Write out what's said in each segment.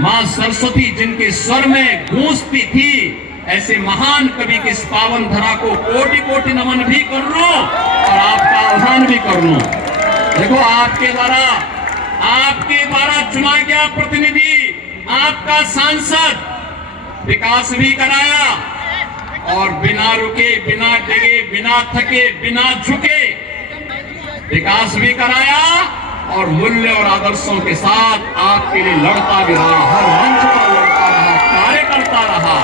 मां सरस्वती जिनके स्वर में गूंजती थी, ऐसे महान कवि की इस पावन धरा को कोटि कोटि नमन भी कर लो और आपका आह्वान भी कर लो। देखो, आपके द्वारा चुना गया प्रतिनिधि, आपका सांसद विकास भी कराया और बिना रुके, बिना डगे, बिना थके, बिना झुके विकास भी कराया और मूल्य और आदर्शों के साथ आपके लिए लड़ता भी रहा, हर मंच पर लड़ता रहा, कार्य करता रहा।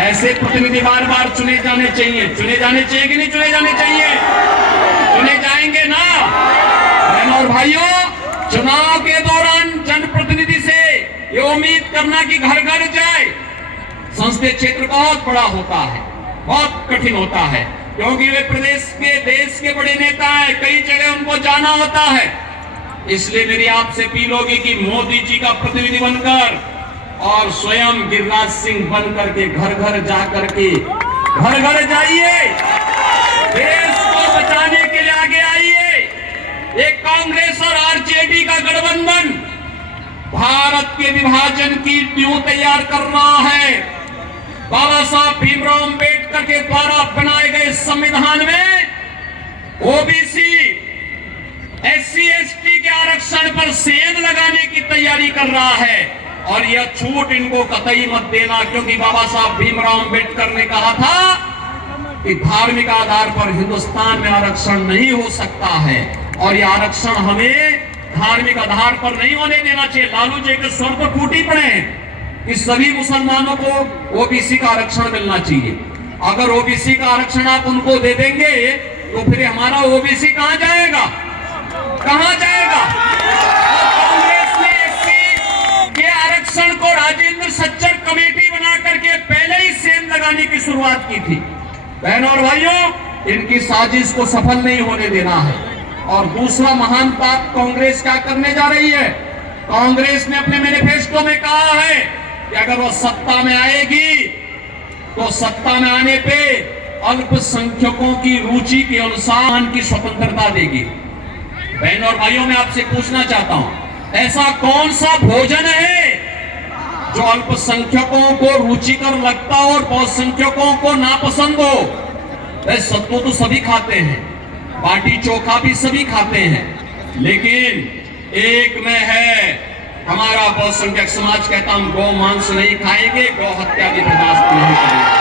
ऐसे प्रतिनिधि बार बार चुने जाने चाहिए। चुने जाने चाहिए कि नहीं चुने जाने चाहिए? चुने जाएंगे ना। बहनों और भाइयों, चुनाव के दौरान जनप्रतिनिधि से ये उम्मीद करना कि घर घर जाए, संसदीय क्षेत्र बहुत बड़ा होता है, बहुत कठिन होता है, क्योंकि वे प्रदेश के, देश के बड़े नेता हैं, कई जगह उनको जाना होता है। इसलिए मेरी आपसे अपील होगी कि मोदी जी का प्रतिनिधि बनकर और स्वयं गिरिराज सिंह बनकर के घर घर जाकर के घर घर जाइए, देश को बचाने के लिए आगे आइए। एक कांग्रेस और आरजेडी का गठबंधन भारत के विभाजन की नींव तैयार कर रहा है। बाबा साहब भीमराव अंबेडकर के द्वारा बनाए गए संविधान में ओबीसी, एससी, एसटी के आरक्षण पर सेंध लगाने की तैयारी कर रहा है और यह छूट इनको कतई मत देना, क्योंकि बाबा साहब भीमराव अंबेडकर ने कहा था कि धार्मिक आधार पर हिंदुस्तान में आरक्षण नहीं हो सकता है और यह आरक्षण हमें धार्मिक आधार पर नहीं होने देना चाहिए। लालू जी के स्वर तो टूटी पड़े हैं कि सभी मुसलमानों को ओबीसी का आरक्षण मिलना चाहिए। अगर ओबीसी का आरक्षण आप उनको दे देंगे तो फिर हमारा ओबीसी कहां जाएगा, कहां जाएगा? कांग्रेस ने एससी के आरक्षण को राजेंद्र सच्चर कमेटी बना करके पहले ही सेंध लगाने की शुरुआत की थी। बहनों और भाइयों, इनकी साजिश को सफल नहीं होने देना है। और दूसरा महान पाप कांग्रेस क्या करने जा रही है? कांग्रेस ने अपने मैनिफेस्टो में कहा है कि अगर वो सत्ता में आएगी तो सत्ता में आने पे अल्पसंख्यकों की रुचि के अनुसार की स्वतंत्रता देगी। बहनों और भाइयों, मैं आपसे पूछना चाहता हूं, ऐसा कौन सा भोजन है जो अल्पसंख्यकों को रुचिकर लगता हो और बहुसंख्यकों को नापसंद हो? वह सत्तू तो सभी खाते हैं, बाटी चोखा भी सभी खाते हैं, लेकिन एक में है, हमारा बहुसंख्यक समाज कहता हम गौ मांस नहीं खाएंगे, गौ हत्या भी बर्दाश्त नहीं करेंगे।